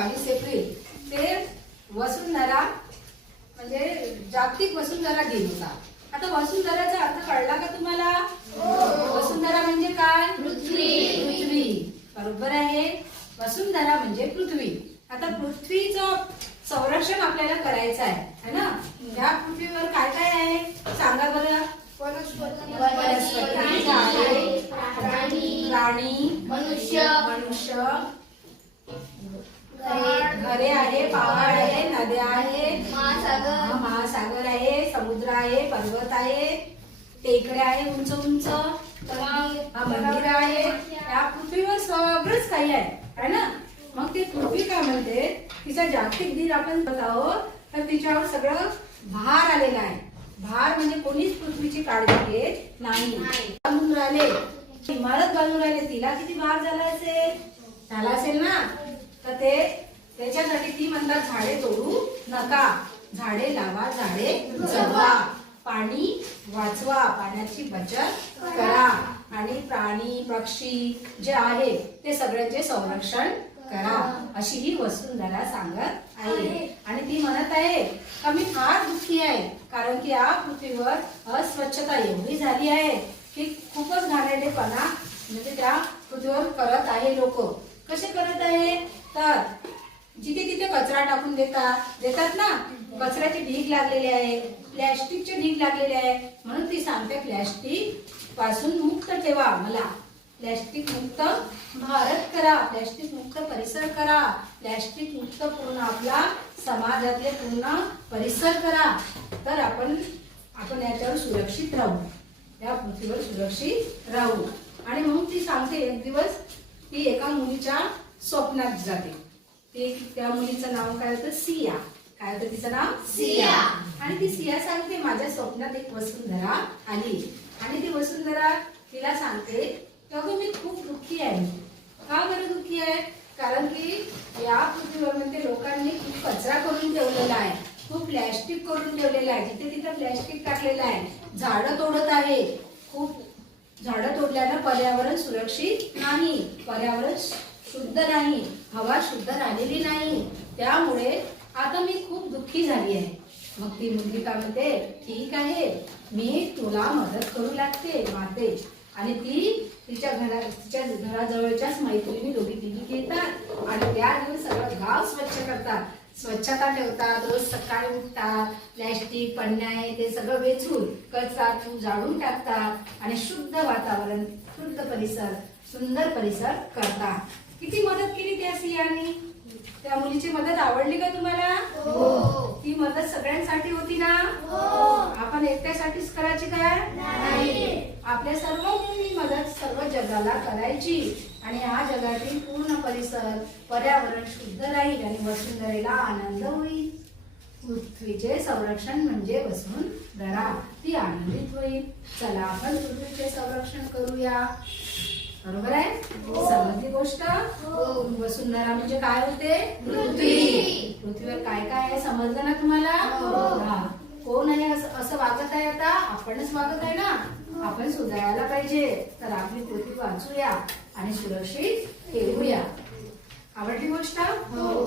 22 April ते वसुंधरा म्हणजे जागतिक वसुंधरा दिन होता. आता वसुंधराचा अर्थ कळला का तुम्हाला? वसुंधरा म्हणजे काय? पृथ्वी. बरोबर आहे. वसुंधरा म्हणजे पृथ्वी. आता पृथ्वीचं संरक्षण आपल्याला करायचं आहे, है ना? या पृथ्वीवर काय काय आहे सांगा बरं. वनस्पती, झाडे, प्राणी, मनुष्य, घरे आहे, पहाड आहे, नद्या आहे, महासागर आहे, समुद्र आहे, पर्वत आहे, टेकड्या आहे उंच उंच, मंदिर आहे. या पृथ्वीवर सगळंच काही आहे, है ना? मग ती पृथ्वी काय म्हणते, तिचा जागतिक दिन आपण बघावं तर तिच्यावर सगळं भार आलेला आहे. भार म्हणजे कोणीच पृथ्वीची काळजी घेत नाही. बांधून राहिले, इमारत बांधून राहिले, तिला किती भार झाला असेल ना? तर ते त्याच्यासाठी ती म्हणतात झाडे तोडू नका, झाडे लावा, झाडे जगवा, पाणी वाचवा, पाण्याची बचत करा आणि प्राणी पक्षी जे आहे ते सगळ्यांचे संरक्षण करा, अशी ही वसुंधरा सांगत आहे. आणि ती म्हणत आहे का मी फार दुःखी आहे, कारण की या पृथ्वीवर अस्वच्छता एवढी झाली आहे की खूपच घाणेरडेपणा म्हणजे त्या पृथ्वीवर करत आहे. लोक कसे करत आहे तर जिथे तिथे कचरा टाकून देतात ना, कचऱ्याचे ढीग लागलेले आहे, प्लॅस्टिकचे ढीग लागलेले आहे. म्हणून ती सांगते प्लॅस्टिक पासून मुक्त ठेवा, मला प्लॅस्टिक मुक्त भारत करा, प्लॅस्टिक मुक्त परिसर करा, प्लॅस्टिक मुक्त पूर्ण आपला समाजातले पूर्ण परिसर करा. तर आपण याच्यावर सुरक्षित राहू, या पृथ्वीवर सुरक्षित राहू. आणि म्हणून ती सांगते एक दिवस ती एका मुलीच्या स्वप्नात जाते. त्या मुलीचं नाव काय होतं? सिया. काय होतं तिचं नाव? सिया. आणि ती सिया सांगते माझ्या स्वप्नात एक वसुंधरा आली. आणि ती वसुंधरा तिला सांगते अगं मी खूप दुःखी आहे. का बरं दुःखी आहे? कारण की या पृथ्वीवर म्हणजे लोकांनी खूप कचरा करून ठेवलेला आहे, खूप प्लॅस्टिक करून ठेवलेलं आहे, जिथे तिथे प्लॅस्टिक टाकलेलं आहे, झाडं तोडत आहे. खूप झाडं तोडल्यानं पर्यावरण सुरक्षित नाही, पर्यावरण शुद्ध नाही, हवा शुद्ध राहिलेली नाही. त्यामुळे आता मी खूप दुःखी झाली आहे. मग ती मुलगी काय म्हणते, ठीक आहे मी तुला मदत करू लागते माते. आणि ती तिच्या घराजवळच्याच मैत्रिणी दोघी तिघी येतात आणि त्या दिवस सगळं गाव स्वच्छ करतात, स्वच्छता ठेवतात. रोज सकाळी उठतात, प्लॅस्टिक पन्न्या आहे ते सगळं वेचून कचरा जाळून टाकतात आणि शुद्ध वातावरण, शुद्ध परिसर, सुंदर परिसर करतात. किती मदत केली त्या सियाने? त्या मुलीची मदत आवडली का तुम्हाला? हो. ती मदत सगळ्यांसाठी होती ना? हो. आपण एकट्यासाठीच करायची काय? नाही. आपल्या सर्व मुलींनी मदत सर्व जगाला करायची आणि या जगातील पूर्ण परिसर, पर्यावरण शुद्ध राहील आणि वसुंधरेला आनंद होईल. पृथ्वीचे संरक्षण म्हणजे वसुंधरा, ती आनंदित होईल. चला आपण पृथ्वीचे संरक्षण करूया. बरोबर आहे? समजली गोष्ट? वसुंधरा म्हणजे काय होते? पृथ्वी. पृथ्वीवर काय काय आहे समजलं ना तुम्हाला? कोण आहे असं वागत आहे? आता आपणच वागत आहे ना, आपण सुधारायला पाहिजे. तर आपली पृथ्वी वाचूया आणि सुरक्षित ठेवूया. आवडली गोष्ट? हो.